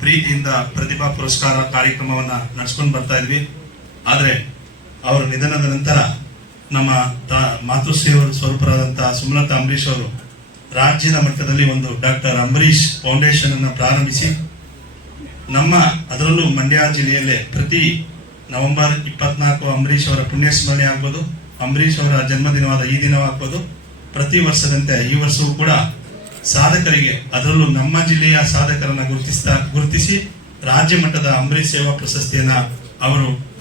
ಪ್ರೀತಿಯಿಂದ ಪ್ರತಿಭಾ ಪುರಸ್ಕಾರ ಕಾರ್ಯಕ್ರಮವನ್ನ ನಡೆಸ್ಕೊಂಡು ಬರ್ತಾ ಇದ್ವಿ. ಆದ್ರೆ ಅವರ ನಿಧನದ ನಂತರ ನಮ್ಮ ಮಾತೃಶ್ರೀಯವರು ಸ್ವರೂಪರಾದಂತಹ ಸುಮಲತಾ ಅಂಬರೀಶ್ ಅವರು ರಾಜ್ಯದ ಮಟ್ಟದಲ್ಲಿ ಒಂದು ಡಾಕ್ಟರ್ ಅಂಬರೀಶ್ ಫೌಂಡೇಶನ್ ಅನ್ನು ಪ್ರಾರಂಭಿಸಿ ಅದರಲ್ಲೂ ಮಂಡ್ಯ ಜಿಲ್ಲೆಯಲ್ಲೇ ಪ್ರತಿ ನವೆಂಬರ್ 24 ಅಂಬರೀಶ್ ಅವರ ಪುಣ್ಯ ಸ್ಮರಣೆ ಆಗ್ಬೋದು, ಅಂಬರೀಶ್ ಅವರ ಜನ್ಮದಿನವಾದ ಈ ದಿನವಾಗ್ಬೋದು, ಪ್ರತಿ ವರ್ಷದಂತೆ ಈ ವರ್ಷವೂ ಕೂಡ ಸಾಧಕರಿಗೆ, ಅದರಲ್ಲೂ ನಮ್ಮ ಜಿಲ್ಲೆಯ ಸಾಧಕರನ್ನ ಗುರುತಿಸಿ ರಾಜ್ಯ ಮಟ್ಟದ ಅಂಬರೀಶ್ ಸೇವಾ ಪ್ರಶಸ್ತಿಯನ್ನ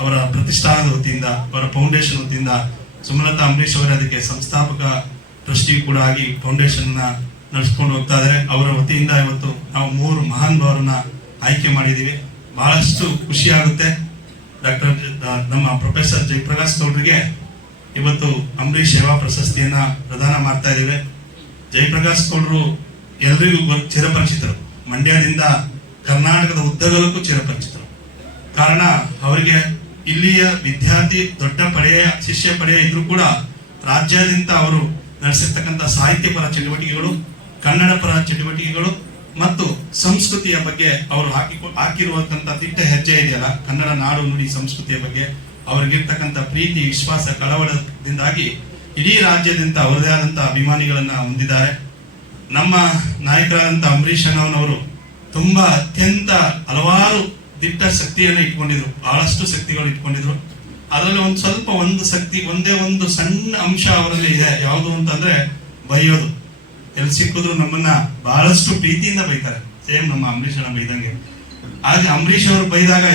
ಅವರ ಪ್ರತಿಷ್ಠಾನದ ವತಿಯಿಂದ, ಅವರ ಫೌಂಡೇಶನ್ ವತಿಯಿಂದ ಸುಮಲತಾ ಅಂಬರೀಶ್ ಅವರ ಅದಕ್ಕೆ ಸಂಸ್ಥಾಪಕ ಟ್ರಸ್ಟಿ ಕೂಡ ಆಗಿ ಫೌಂಡೇಶನ್ ನಡೆಸ್ಕೊಂಡು ಹೋಗ್ತಾ ಇದ್ದಾರೆ. ಅವರ ವತಿಯಿಂದ ಇವತ್ತು ನಾವು 3 ಮಹಾನ್ ಭಾವರನ್ನ ಆಯ್ಕೆ ಮಾಡಿದೀವಿ. ಬಹಳಷ್ಟು ಖುಷಿ ಆಗುತ್ತೆ. ನಮ್ಮ ಪ್ರೊಫೆಸರ್ ಜಯಪ್ರಕಾಶ್ ಗೌಡ್ರಿಗೆ ಇವತ್ತು ಅಂಬರೀಶ್ ಸೇವಾ ಪ್ರಶಸ್ತಿಯನ್ನ ಪ್ರದಾನ ಮಾಡ್ತಾ ಇದ್ದೇವೆ. ಜಯಪ್ರಕಾಶ್ ಗೌಡರು ಎಲ್ರಿಗೂ ಚಿರಪರಿಚಿತರು, ಮಂಡ್ಯದಿಂದ ಕರ್ನಾಟಕದ ಉದ್ದಗಲಕ್ಕೂ ಚಿರಪರಿಚಿತರು. ಕಾರಣ ಅವರಿಗೆ ಇಲ್ಲಿಯ ವಿದ್ಯಾರ್ಥಿ ದೊಡ್ಡ ಪಡೆಯ ಶಿಷ್ಯ ಪಡೆಯ ಇದ್ರೂ ಕೂಡ ರಾಜ್ಯಾದ್ಯಂತ ಅವರು ನಡೆಸಿರ್ತಕ್ಕಂಥ ಸಾಹಿತ್ಯ ಪರ ಚಟುವಟಿಕೆಗಳು, ಕನ್ನಡ ಪರ ಚಟುವಟಿಕೆಗಳು ಮತ್ತು ಸಂಸ್ಕೃತಿಯ ಬಗ್ಗೆ ಅವರು ಹಾಕಿರುವಂತಹ ದಿಟ್ಟ ಹೆಜ್ಜೆ ಇದೆಯಲ್ಲ, ಕನ್ನಡ ನಾಡು ನುಡಿ ಸಂಸ್ಕೃತಿಯ ಬಗ್ಗೆ ಅವ್ರಿಗಿರ್ತಕ್ಕಂಥ ಪ್ರೀತಿ, ವಿಶ್ವಾಸ, ಕಳವಳದಿಂದಾಗಿ ಇಡೀ ರಾಜ್ಯದಿಂದ ಅವರದೇ ಆದಂತಹ ಅಭಿಮಾನಿಗಳನ್ನ ಹೊಂದಿದ್ದಾರೆ. ನಮ್ಮ ನಾಯಕರಾದಂತಹ ಅಂಬರೀಶ್ ಅಣ್ಣನವರು ತುಂಬಾ ಅತ್ಯಂತ ಹಲವಾರು ದಿಟ್ಟ ಶಕ್ತಿಯನ್ನು ಇಟ್ಕೊಂಡಿದ್ರು, ಬಹಳಷ್ಟು ಶಕ್ತಿಗಳು ಇಟ್ಕೊಂಡಿದ್ರು. ಅದರಲ್ಲಿ ಒಂದೇ ಒಂದು ಸಣ್ಣ ಅಂಶ ಅವರಲ್ಲಿ ಇದೆ. ಯಾವುದು ಅಂತಂದ್ರೆ ಬೈಯೋದು. ಎಲ್ಲಿ ಸಿಕ್ಕಿದ್ರು ನಮ್ಮನ್ನ ಬಹಳಷ್ಟು ಪ್ರೀತಿಯಿಂದ ಬೈತಾರೆ, ಸೇಮ್ ನಮ್ಮ ಅಂಬರೀಶ್ ಅಣ್ಣ ಬೈದಂಗೆ. ಹಾಗೆ ಅಂಬರೀಶ್ ಅವರು ಬೈದಾಗ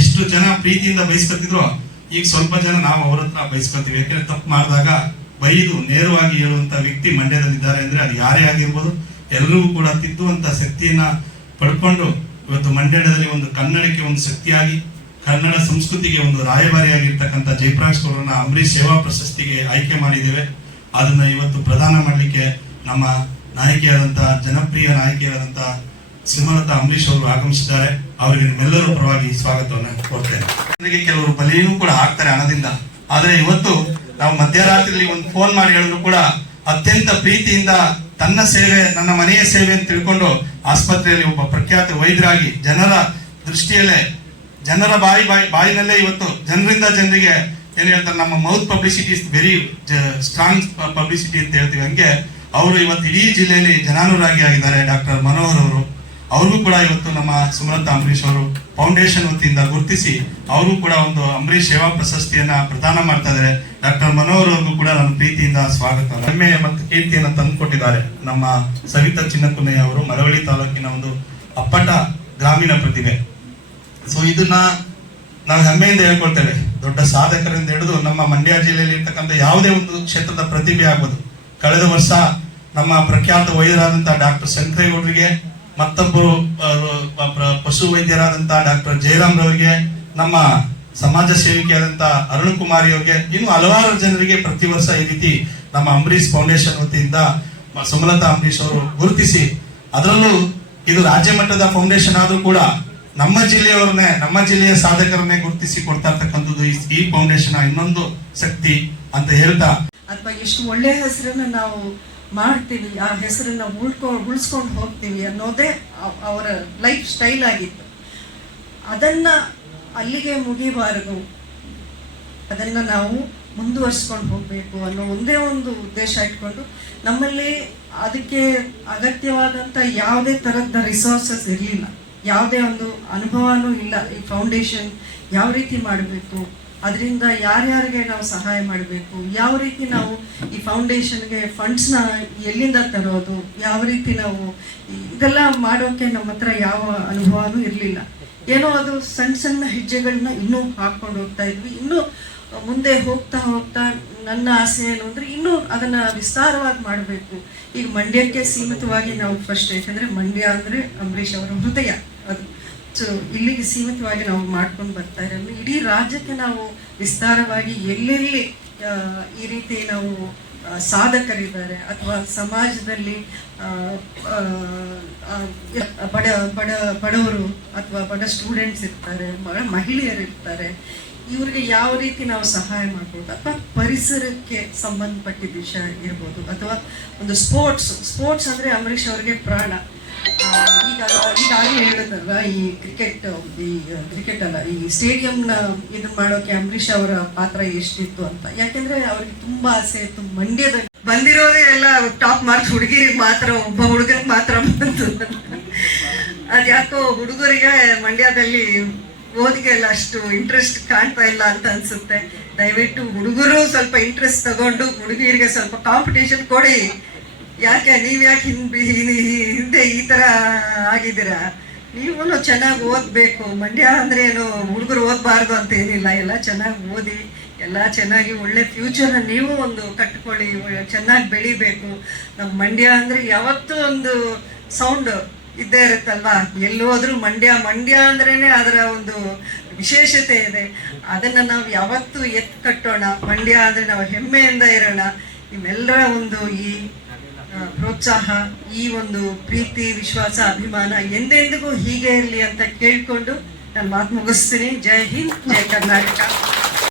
ಎಷ್ಟು ಜನ ಪ್ರೀತಿಯಿಂದ ಬೈಸ್ಕೊತಿದ್ರು, ಈಗ ಸ್ವಲ್ಪ ಜನ ನಾವು ಅವ್ರ ಹತ್ರ ಬೈಸ್ಕೊತೀವಿ. ಯಾಕಂದ್ರೆ ತಪ್ಪು ಮಾಡಿದಾಗ ಬೈದು ನೇರವಾಗಿ ಹೇಳುವಂತ ವ್ಯಕ್ತಿ ಮಂಡ್ಯದಲ್ಲಿದ್ದಾರೆ ಅಂದ್ರೆ ಅದು ಯಾರೇ ಆಗಿರ್ಬೋದು, ಎಲ್ಲರಿಗೂ ಕೂಡ ತಿದ್ದುವಂತ ಶಕ್ತಿಯನ್ನ ಪಡ್ಕೊಂಡು ಇವತ್ತು ಮಂಡ್ಯದಲ್ಲಿ ಒಂದು ಕನ್ನಡಕ್ಕೆ ಒಂದು ಶಕ್ತಿಯಾಗಿ, ಕನ್ನಡ ಸಂಸ್ಕೃತಿಗೆ ಒಂದು ರಾಯಭಾರಿಯಾಗಿರ್ತಕ್ಕಂಥ ಜಯಪ್ರಕಾಶ್ ಅವರನ್ನ ಅಂಬರೀಶ್ ಸೇವಾ ಪ್ರಶಸ್ತಿಗೆ ಆಯ್ಕೆ ಮಾಡಿದ್ದೇವೆ. ಅದನ್ನ ಇವತ್ತು ಪ್ರದಾನ ಮಾಡಲಿಕ್ಕೆ ನಮ್ಮ ನಾಯಕಿಯಾದಂತಹ, ಜನಪ್ರಿಯ ನಾಯಕಿಯಾದಂತಹ ಸುಮಲತಾ ಅಂಬರೀಶ್ ಅವರು ಆಗಮಿಸಿದ್ದಾರೆ. ಅವರಿಗೆ ನಿಮ್ಮೆಲ್ಲರ ಪರವಾಗಿ ಸ್ವಾಗತವನ್ನು ಕೋರ್ತೇನೆ. ನನಗೆ ಕೆಲವರು ಬಲಿಯೂ ಕೂಡ ಹಾಕ್ತಾರೆ ಹಣದಿಂದ. ಆದ್ರೆ ಇವತ್ತು ನಾವು ಮಧ್ಯರಾತ್ರಿಯಲ್ಲಿ ಒಂದು ಫೋನ್ ಮಾಡಿ ಹೇಳಿದ್ರು ಕೂಡ ಅತ್ಯಂತ ಪ್ರೀತಿಯಿಂದ ತನ್ನ ಸೇವೆ, ನನ್ನ ಮನೆಯ ಸೇವೆ ಅಂತ ತಿಳ್ಕೊಂಡು ಆಸ್ಪತ್ರೆಯಲ್ಲಿ ಒಬ್ಬ ಪ್ರಖ್ಯಾತ ವೈದ್ಯರಾಗಿ ಜನರ ದೃಷ್ಟಿಯಲ್ಲೇ, ಜನರ ಬಾಯಿನಲ್ಲೇ ಇವತ್ತು ಜನರಿಗೆ ಏನ್ ಹೇಳ್ತಾರೆ, ನಮ್ಮ mouth publicity is very strong publicity ಅಂತ ಹೇಳ್ತೀವಿ. ಹಂಗೆ ಅವರು ಇವತ್ತು ಇಡೀ ಜಿಲ್ಲೆಯಲ್ಲಿ ಜನಾನುರಾಗಿ ಆಗಿದ್ದಾರೆ. ಡಾಕ್ಟರ್ ಮನೋಹರ್ ಅವರು, ಅವ್ರಿಗೂ ಕೂಡ ಇವತ್ತು ನಮ್ಮ ಸುಮಲತಾ ಅಂಬರೀಶ್ ಅವರು ಫೌಂಡೇಶನ್ ವತಿಯಿಂದ ಗುರುತಿಸಿ ಅವರು ಕೂಡ ಒಂದು ಅಂಬರೀಶ್ ಸೇವಾ ಪ್ರಶಸ್ತಿಯನ್ನ ಪ್ರದಾನ ಮಾಡ್ತಾ ಇದ್ದಾರೆ. ಡಾಕ್ಟರ್ ಮನೋಹರ್ ಅವ್ರಿಗೂ ಕೂಡ ನನ್ನ ಪ್ರೀತಿಯಿಂದ ಸ್ವಾಗತ, ಹೆಮ್ಮೆ ಮತ್ತು ಕೀರ್ತಿಯನ್ನು ತಂದುಕೊಟ್ಟಿದ್ದಾರೆ. ನಮ್ಮ ಸವಿತಾ ಚಿನ್ನಕುನ್ನಯ್ಯ ಅವರು ಮಳವಳ್ಳಿ ತಾಲೂಕಿನ ಒಂದು ಅಪ್ಪಟ ಗ್ರಾಮೀಣ ಪ್ರತಿಭೆ. ಸೊ ಇದನ್ನ ನಾವು ಹೆಮ್ಮೆಯಿಂದ ಹೇಳ್ಕೊಳ್ತೇವೆ. ದೊಡ್ಡ ಸಾಧಕರಿಂದ ಹಿಡಿದು ನಮ್ಮ ಮಂಡ್ಯ ಜಿಲ್ಲೆಯಲ್ಲಿ ಇರ್ತಕ್ಕಂಥ ಯಾವುದೇ ಒಂದು ಕ್ಷೇತ್ರದ ಪ್ರತಿಭೆ ಆಗ್ಬೋದು. ಕಳೆದ ವರ್ಷ ನಮ್ಮ ಪ್ರಖ್ಯಾತ ವೈದ್ಯರಾದಂತಹ ಡಾಕ್ಟರ್ ಶಂಕರೇಗೌಡರಿಗೆ, ಮತ್ತೊಬ್ಬರು ಪಶು ವೈದ್ಯರಾದಂತಹ ಡಾಕ್ಟರ್ ಜಯರಾಮ್ ರವರಿಗೆ, ನಮ್ಮ ಸಮಾಜ ಸೇವಿಕೆಯಾದಂತಹ ಅರುಣ್ ಕುಮಾರಿ ಅವರಿಗೆ, ಇನ್ನು ಹಲವಾರು ಜನರಿಗೆ ಪ್ರತಿ ವರ್ಷ ಈ ರೀತಿ ನಮ್ಮ ಅಂಬರೀಶ್ ಫೌಂಡೇಶನ್ ವತಿಯಿಂದ ಸುಮಲತಾ ಅಂಬರೀಶ್ ಅವರು ಗುರುತಿಸಿ, ಅದರಲ್ಲೂ ಇದು ರಾಜ್ಯ ಮಟ್ಟದ ಫೌಂಡೇಶನ್ ಆದ್ರೂ ಕೂಡ ನಮ್ಮ ಜಿಲ್ಲೆಯ ಸಾಧಕರನ್ನೇ ಗುರುತಿಸಿ ಕೊಡ್ತಾ ಇರ್ತಕ್ಕಂಥದ್ದು ಈ ಫೌಂಡೇಶನ್ ಇನ್ನೊಂದು ಶಕ್ತಿ ಅಂತ ಹೇಳ್ತಾ, ಅಥವಾ ಎಷ್ಟು ಒಳ್ಳೆ ಹೆಸರನ್ನ ನಾವು ಮಾಡ್ತೀವಿ, ಆ ಹೆಸರನ್ನ ಉಳಿಸ್ಕೊಂಡು ಹೋಗ್ತೀವಿ ಅನ್ನೋದೇ ಅವರ ಲೈಫ್ ಸ್ಟೈಲ್ ಆಗಿತ್ತು. ಅದನ್ನ ಅಲ್ಲಿಗೆ ಮುಗಿಬಾರದು, ಅದನ್ನ ನಾವು ಮುಂದುವರ್ಸ್ಕೊಂಡು ಹೋಗ್ಬೇಕು ಅನ್ನೋ ಒಂದೇ ಒಂದು ಉದ್ದೇಶ ಇಟ್ಕೊಂಡು, ನಮ್ಮಲ್ಲಿ ಅದಕ್ಕೆ ಅಗತ್ಯವಾದಂಥ ಯಾವುದೇ ಥರದ ರಿಸೋರ್ಸಸ್ ಇರಲಿಲ್ಲ, ಯಾವುದೇ ಒಂದು ಅನುಭವನೂ ಇಲ್ಲ. ಈ ಫೌಂಡೇಶನ್ ಯಾವ ರೀತಿ ಮಾಡಬೇಕು, ಅದರಿಂದ ಯಾರ್ಯಾರಿಗೆ ನಾವು ಸಹಾಯ ಮಾಡಬೇಕು, ಯಾವ ರೀತಿ ನಾವು ಈ ಫೌಂಡೇಶನ್ಗೆ ಫಂಡ್ಸ್ನ ಎಲ್ಲಿಂದ ತರೋದು, ಯಾವ ರೀತಿ ನಾವು ಇದೆಲ್ಲ ಮಾಡೋಕ್ಕೆ ನಮ್ಮ ಹತ್ರ ಯಾವ ಅನುಭವನೂ ಇರಲಿಲ್ಲ. ಏನೋ ಅದು ಸಣ್ಣ ಸಣ್ಣ ಹೆಜ್ಜೆಗಳನ್ನ ಇನ್ನೂ ಹಾಕ್ಕೊಂಡು ಹೋಗ್ತಾ ಇದ್ವಿ. ಇನ್ನೂ ಮುಂದೆ ಹೋಗ್ತಾ ಹೋಗ್ತಾ ನನ್ನ ಆಸೆ ಏನು ಅಂದರೆ ಇನ್ನೂ ಅದನ್ನು ವಿಸ್ತಾರವಾಗಿ ಮಾಡಬೇಕು. ಈಗ ಮಂಡ್ಯಕ್ಕೆ ಸೀಮಿತವಾಗಿ ನಾವು ಫಸ್ಟ್, ಯಾಕಂದರೆ ಮಂಡ್ಯ ಅಂದರೆ ಅಂಬರೀಷ್ ಅವರ ಹೃದಯ ಅದು. ಸೊ ಇಲ್ಲಿಗೆ ಸೀಮಿತವಾಗಿ ನಾವು ಮಾಡ್ಕೊಂಡು ಬರ್ತಾ ಇರೋದು. ಇಡೀ ರಾಜ್ಯಕ್ಕೆ ನಾವು ವಿಸ್ತಾರವಾಗಿ ಎಲ್ಲೆಲ್ಲಿ ಈ ರೀತಿ ನಾವು ಸಾಧಕರಿದ್ದಾರೆ ಅಥವಾ ಸಮಾಜದಲ್ಲಿ ಬಡ ಬಡ ಬಡವರು ಅಥವಾ ಬಡ ಸ್ಟೂಡೆಂಟ್ಸ್ ಇರ್ತಾರೆ, ಮಹಿಳೆಯರು ಇರ್ತಾರೆ, ಇವ್ರಿಗೆ ಯಾವ ರೀತಿ ನಾವು ಸಹಾಯ ಮಾಡ್ಬೋದು, ಅಥವಾ ಪರಿಸರಕ್ಕೆ ಸಂಬಂಧಪಟ್ಟಿದ್ದ ವಿಷಯ ಇರ್ಬೋದು, ಅಥವಾ ಒಂದು ಸ್ಪೋರ್ಟ್ಸ್ ಅಂದರೆ ಅಂಬರೀಷ್ ಅವ್ರಿಗೆ ಪ್ರಾಣ. ಈಗಾಗಲೇ ಹೇಳಿದ್ರಲ್ಲ, ಈ ಕ್ರಿಕೆಟ್ ಅಲ್ಲ, ಈ ಸ್ಟೇಡಿಯಂನ ಇದನ್ನ ಮಾಡೋಕೆ ಅಂಬರೀಷ್ ಅವರ ಪಾತ್ರ ಎಷ್ಟಿತ್ತು ಅಂತ. ಯಾಕೆಂದ್ರೆ ಅವ್ರಿಗೆ ತುಂಬಾ ಆಸೆ ಇತ್ತು. ಮಂಡ್ಯದಲ್ಲಿ ಬಂದಿರೋದೇ ಎಲ್ಲ ಟಾಪ್ ಮಾರ್ಕ್ಸ್ ಹುಡುಗಿರಿಗೆ ಮಾತ್ರ, ಒಬ್ಬ ಹುಡುಗರಿಗೆ ಮಾತ್ರ ಬಂತು. ಅದ್ಯಾಕೋ ಹುಡುಗರಿಗೆ ಮಂಡ್ಯದಲ್ಲಿ ಓದಿಗೆ ಎಲ್ಲ ಅಷ್ಟು ಇಂಟ್ರೆಸ್ಟ್ ಕಾಣ್ತಾ ಇಲ್ಲ ಅಂತ ಅನ್ಸುತ್ತೆ. ದಯವಿಟ್ಟು ಹುಡುಗರು ಸ್ವಲ್ಪ ಇಂಟ್ರೆಸ್ಟ್ ತಗೊಂಡು ಹುಡುಗಿಯರಿಗೆ ಸ್ವಲ್ಪ ಕಾಂಪಿಟೇಷನ್ ಕೊಡಿ. ಯಾಕೆ ಹಿಂದೆ ಈ ತರ ಆಗಿದ್ದೀರಾ? ನೀವು ಚೆನ್ನಾಗಿ ಓದಬೇಕು. ಮಂಡ್ಯ ಅಂದ್ರೆ ಏನು ಹುಡುಗರು ಓದಬಾರ್ದು ಅಂತ ಏನಿಲ್ಲ, ಎಲ್ಲ ಚೆನ್ನಾಗಿ ಓದಿ, ಎಲ್ಲ ಚೆನ್ನಾಗಿ ಒಳ್ಳೆ ಫ್ಯೂಚರ್ನ ನೀವು ಒಂದು ಕಟ್ಕೊಳ್ಳಿ, ಚೆನ್ನಾಗಿ ಬೆಳಿಬೇಕು. ನಮ್ಮ ಮಂಡ್ಯ ಅಂದ್ರೆ ಯಾವತ್ತೂ ಒಂದು ಸೌಂಡ್ ಇದ್ದೇ ಇರುತ್ತಲ್ವಾ, ಎಲ್ಲೋದ್ರೂ ಮಂಡ್ಯ ಅಂದ್ರೇನೆ ಅದರ ಒಂದು ವಿಶೇಷತೆ ಇದೆ. ಅದನ್ನ ನಾವು ಯಾವತ್ತೂ ಕಟ್ಟೋಣ. ಮಂಡ್ಯ ಅಂದ್ರೆ ನಾವು ಹೆಮ್ಮೆಯಿಂದ ಇರೋಣ. ನಿಮ್ಮೆಲ್ಲರ ಒಂದು ಈ ಪ್ರೋತ್ಸಾಹ, ಈ ಒಂದು ಪ್ರೀತಿ, ವಿಶ್ವಾಸ, ಅಭಿಮಾನ ಎಂದೆಂದಿಗೂ ಹೀಗೆ ಇರಲಿ ಅಂತ ಕೇಳ್ಕೊಂಡು ನಾನು ಮಾತು ಮುಗಿಸ್ತೀನಿ. ಜೈ ಹಿಂದ್, ಜೈ ಕರ್ನಾಟಕ.